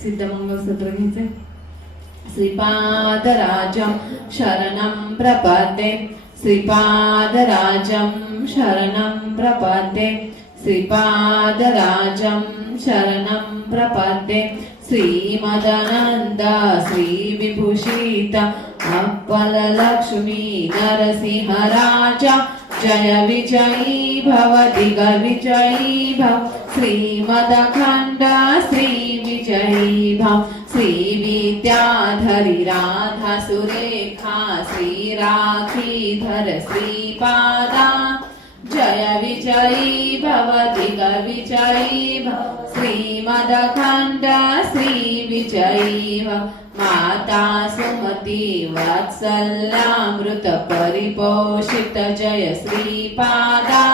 सिद्धमंगलसूत्र घ्यायचंय श्रीपादराजं शरणं प्रपद्ये श्रीपादराजं शरणं प्रपद्ये श्रीपादराजं शरणं प्रपद्ये श्रीमदनन्द श्रीविभूषित अप्पललक्ष्मी नरसिंहराजा जय विजयी भव, दिग्विजयी भव, श्रीमदखण्ड, श्रीविजयी भव, श्रीविद्याधरि राधा सुरेखा श्रीराखीधर श्रीपादा। जय विजयी भव, दिग्विजयी भव, श्रीमदखण्ड, श्रीविजयी भव माता सुमती वात्सल्यामृत परिपोषित जय श्रीपादा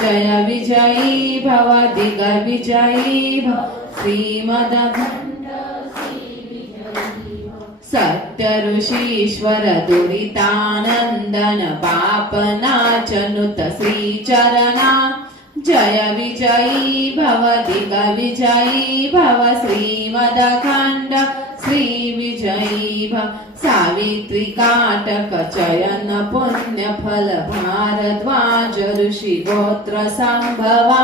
जय विजयी भव दिग्विजयी भव श्रीमद सत्य ऋषीश्वर दुरितानन्दन पापनाचनुत श्रीचरणा जय विजयी भव दिग्विजयी भव श्रीमदखण्ड श्रीविजयी भव सावित्री काटक चयन पुण्यफल भारद्वाज ऋषि गोत्र सम्भवा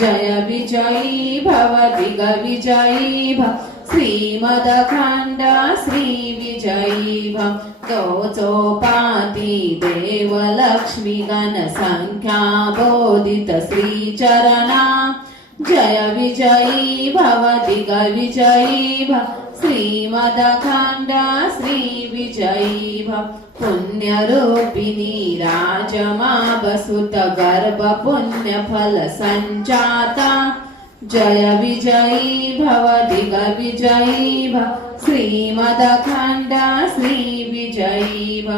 जय विजयी भव दिग्विजयी भव श्रीमदखण्ड श्रीविजयी भव तोचोपाति देवलक्ष्मी गणसङ्ख्या बोधित श्रीचरणा। जय विजयी भव दिग्विजयी भव श्रीमदकाण्ड श्रीविजयीव पुण्यरूपिणी राजमावसुत गर्भपुण्यफलसञ्जाता जय विजयी भव दिग्विजयीव श्रीमदखण्ड श्रीविजयीव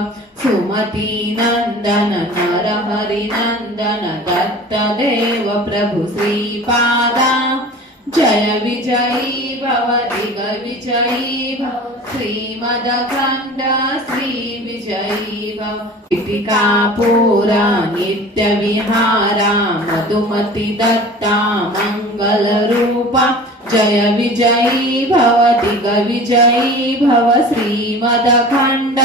सुमतीनन्दन नरहरिनन्दन दत्तदेव प्रभु श्रीपादा जय विजयी भव दिग्विजयी भव श्रीमदखण्ड श्रीविजयी भव टीकापुरा नित्यविहारा मधुमति दत्ता मङ्गलरूपा जय विजयी भव दिग्विजयी भव श्रीमदखण्ड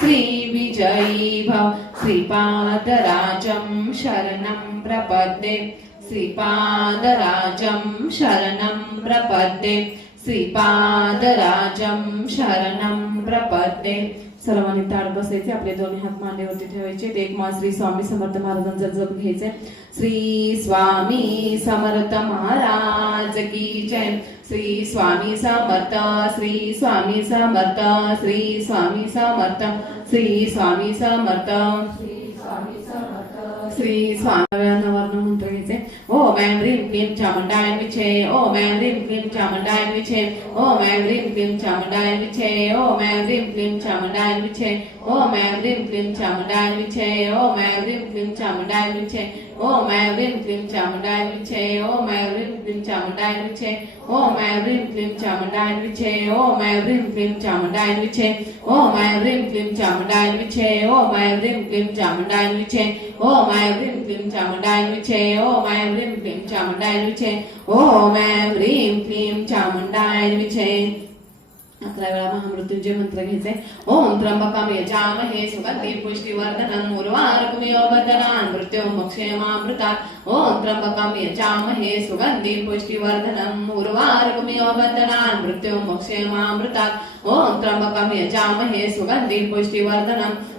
श्रीविजयी भव श्रीपादराजं शरणं प्रपद्ये। श्रीपादराजं शरणं प्रपद्ये श्रीपादराजं शरणं प्रपद्ये. सर्वांनी ताट बसायचे आपले दोन्ही हात मांडीवरती ठेवायचे एक मा श्री स्वामी समर्थ महाराजांचा जप घ्यायचे. श्री स्वामी समर्थ महाराज की जय. श्री स्वामी समर्थ श्री स्वामी समर्थ श्री स्वामी समर्थ श्री स्वामी समर्थ. श्री स्वामी ശ്രീ സ്വാമിവേ എന്ന വർണ്ണം മന്ത്രിച്ച് ഓം ഐം ഹ്രീം ക്ലീം ചാമുണ്ടായ വിച്ചേ ഓം ഐം ഹ്രീം ക്ലീം ചാമുണ്ടായ വിച്ചേ ഓം ഐം ഹ്രീം ക്ലീം ചാമുണ്ടായ വിച്ചേ ഓം ഐം ഹ്രീം ക്ലീം ചാമുണ്ടായ വിച്ചേ ഓം ഐം ഹ്രീം ക്ലീം ചാമുണ്ടായ വിച്ചേ ഓം ഐം ഹ്രീം ക്ലീം ചാമുണ്ടായ വിച്ചേ ഓം ഐം ഹ്രീം ക്ലീം ചാമുണ്ടായ വിച്ചേ ഓം ഐം ഹ്രീം ക്ലീം ചാമുണ്ടായ വിച്ചേ ഓം ഐം ഹ്രീം ക്ലീം ചാമുണ്ടായ വിച്ചേ ഓം ഐം ഹ്രീം ക്ലീം ചാമുണ്ടായ വിച്ചേ ഓം ഐം ഹ്രീം ക്ലീം ചാമുണ്ടായ വിച്ചേ ഓം ഐം ഹ്രീം ക്ലീം ചാമുണ്ടായ വിച്ചേ Oh, ô mai brim plim chamundai nu che. Oh, ô mai brim plim chamundai nu che. Oh, ô mai brim plim chamundai nu che. अकरा वेळा महामृत्यूंजय मंत्र घ्यायचे ओम त्र्यंबकम यजामहे सुगंधी पुष्टिवर्धनम उर्वारुकमियोबदनान मृत्योम मोक्षेमामृतात ओम त्र्यंबकम यजामहे सुगंधी पुष्टिवर्धनम उर्वारुकमियोबदनान मृत्योम मोक्षेमामृतात ओम त्र्यंबकम यजामहे सुगंधी पुष्टिवर्धनम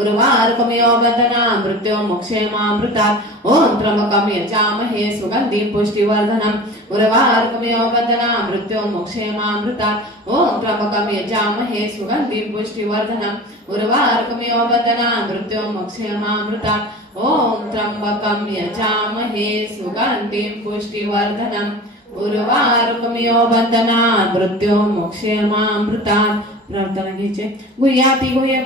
उर्वारुकमियोबधना मृत्योर्मुक्षेमामृता ॐ त्र्यम्बकं यजामहे सुगन्धिं पुष्टिवर्धनम् उर्वारुकमियोबधना मृत्योर्मुक्षेमामृता ॐ त्र्यम्बकं यजामहे सुगन्धिं पुष्टिवर्धनम् उर्वारुकमियोबधना मृत्योर्मुक्षेमामृता ॐ त्र्यम्बकं यजामहे सुगन्धिं पुष्टिवर्धनम् गुरुवारुकमियो बंधनात् मृत्यो मोक्षयमामृतात् प्रार्थना घ्यायचे गुह्याति गुह्य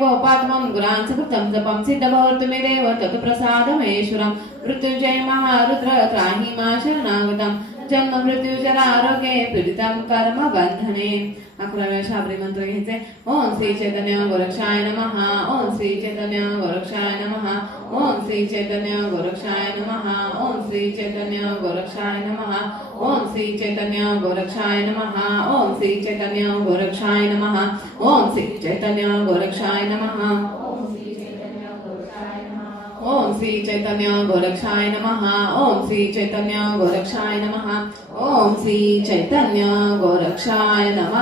महारुद्र मा जन्म कर्म बंधने अकराव्या शाबरी मंत्र ओम श्री चैतन्य गोरक्षाय ओम श्री चैतन्य गोरक्षाय नमः। శ్రీ చైతన్య గోరక్షాయ నమ. ఓం శ్రీ చైతన్య గోరక్షాయ నమ. ఓం శ్రీ చైతన్య గోరక్షాయ నమ. ఓం శ్రీ చైతన్య గోరక్షాయ నమ. ఓం శ్రీ చైతన్య గోరక్షాయ నమ. ఓం శ్రీ చైతన్య గోరక్షాయ నమ. ఓం శ్రీ చైతన్య గోరక్షాయ నమ. ఓం శ్రీ చైతన్య గోరక్షాయ నమ.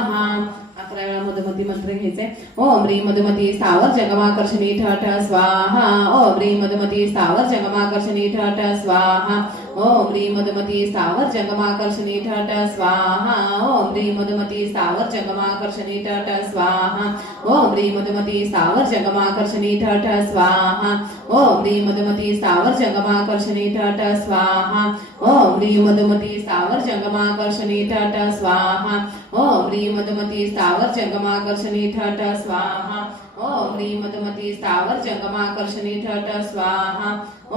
अकरा वेळा मधुमती मंत्र घ्यायचे. ओम ह्री मधुमती स्थावर जगमाकर्षणी ठठ स्वाहा. ओम ह्री मधुमती स्थावर जगमाकर्षणी ठठ स्वाहा. ओम ह्री मधुमती स्थावर जगमाकर्षणी ठठ स्वाहा. ओम ह्री मधुमती स्थावर जगमाकर्षणी ठठ स्वाहा. ओम ह्री मधुमती स्थावर जगमाकर्षणी ठठ स्वाहा. ओम ह्री मधुमती स्थावर जंगमाकर्षणी ठठ स्वाहा. ओम ह्री मधुमती स्थावर जंगमाकर्षणी ठठ स्वाहा. ॐ ह्रीं स्थावर जङ्गमाकर्षणे ठट स्वाहा। ॐ ह्रीं स्थावर जङ्गमाकर्षणे ठट स्वाहा।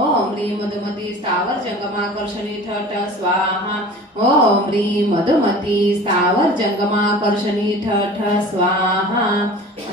ॐ ह्रीं स्थावर जङ्गमाकर्षणे ठट स्वाहा। ॐ ह्रीं स्थावर जङ्गमाकर्षणे ठट स्वाहा।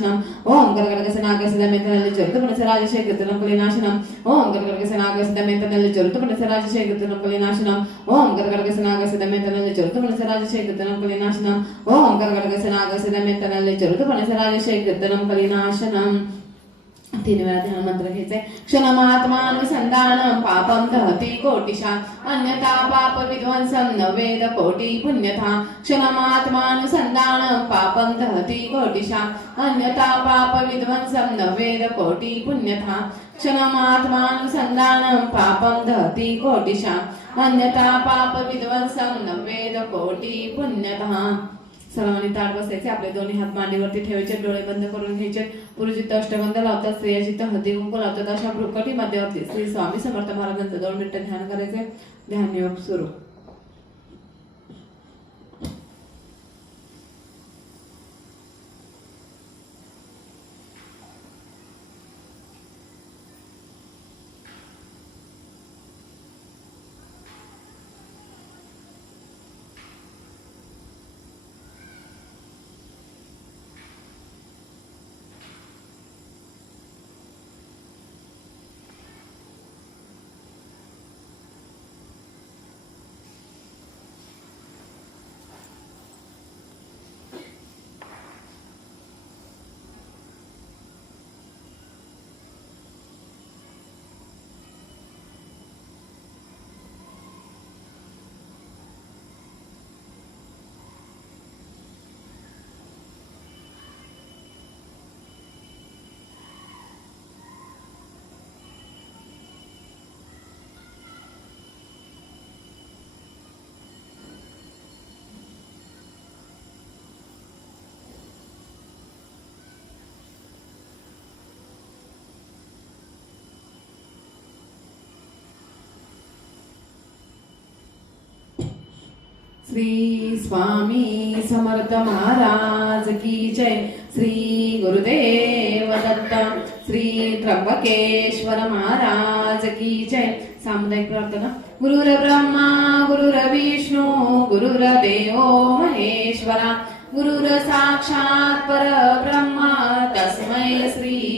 నాశనం ఓం గరగరగస నాగసిద మెంతనల్లి జరుతు పునస రాజశేఖరతులం కులి నాశనం ఓం గరగరగస నాగసిద మెంతనల్లి జరుతు పునస రాజశేఖరతులం కులి నాశనం ఓం గరగరగస నాగసిద మెంతనల్లి జరుతు పునస రాజశేఖరతులం కులి నాశనం ఓం గరగరగస నాగసిద మెంతనల్లి జరుతు పునస రాజశేఖరతులం కులి నాశనం ध्यान मंत्र घ्यायचे क्षणमात्मानुसंधानं पापं दहती कोटिशा अन्यथा पाप विध्वंसं न वेद पुण्यथा क्षणमात्मानुसंधानं पापं दहती कोटिशा अन्यथा पाप विध्वंसं न वेद कोटी पुण्यथा क्षणमात्मानुसंधानं पापं दहती कोटिशा अन्यथा पाप विध्वंसं न वेद पुण्यथा सर्वांनी ताट बसायचे. आपले दोन्ही हात मांडीवरती ठेवायचे डोळे बंद करून घ्यायचे. पुरुषित जिथं लावतात स्त्रिया जिथं हळदी कुंकू लावतात अशा भ्रुकटी मध्यवर्ती श्री स्वामी समर्थ महाराजांचं दोन मिनिटं ध्यान करायचे ध्यान योग सुरू. श्री स्वामी समर्थ महाराज की जय. श्री गुरुदेव दत्त श्री त्र्यंबकेश्वर महाराज की जय. सामुदायिक प्रार्थना. गुरुर ब्रह्मा गुरुर विष्णू गुरुर देवो महेश्वरा. गुरुर साक्षात पर ब्रह्मा तस्मै श्री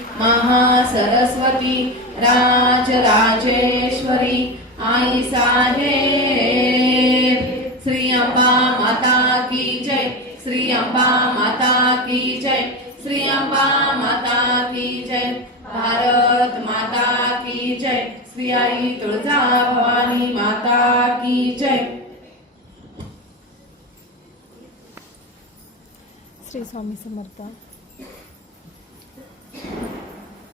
महासरस्वती राजराजेश्वरी आई साहे श्री अंबा माता की जय श्री अंबा माता की जय श्री अंबा माता की जय भारत माता की जय श्री आई तुळजा भवानी माता की जय। श्री स्वामी समर्थ।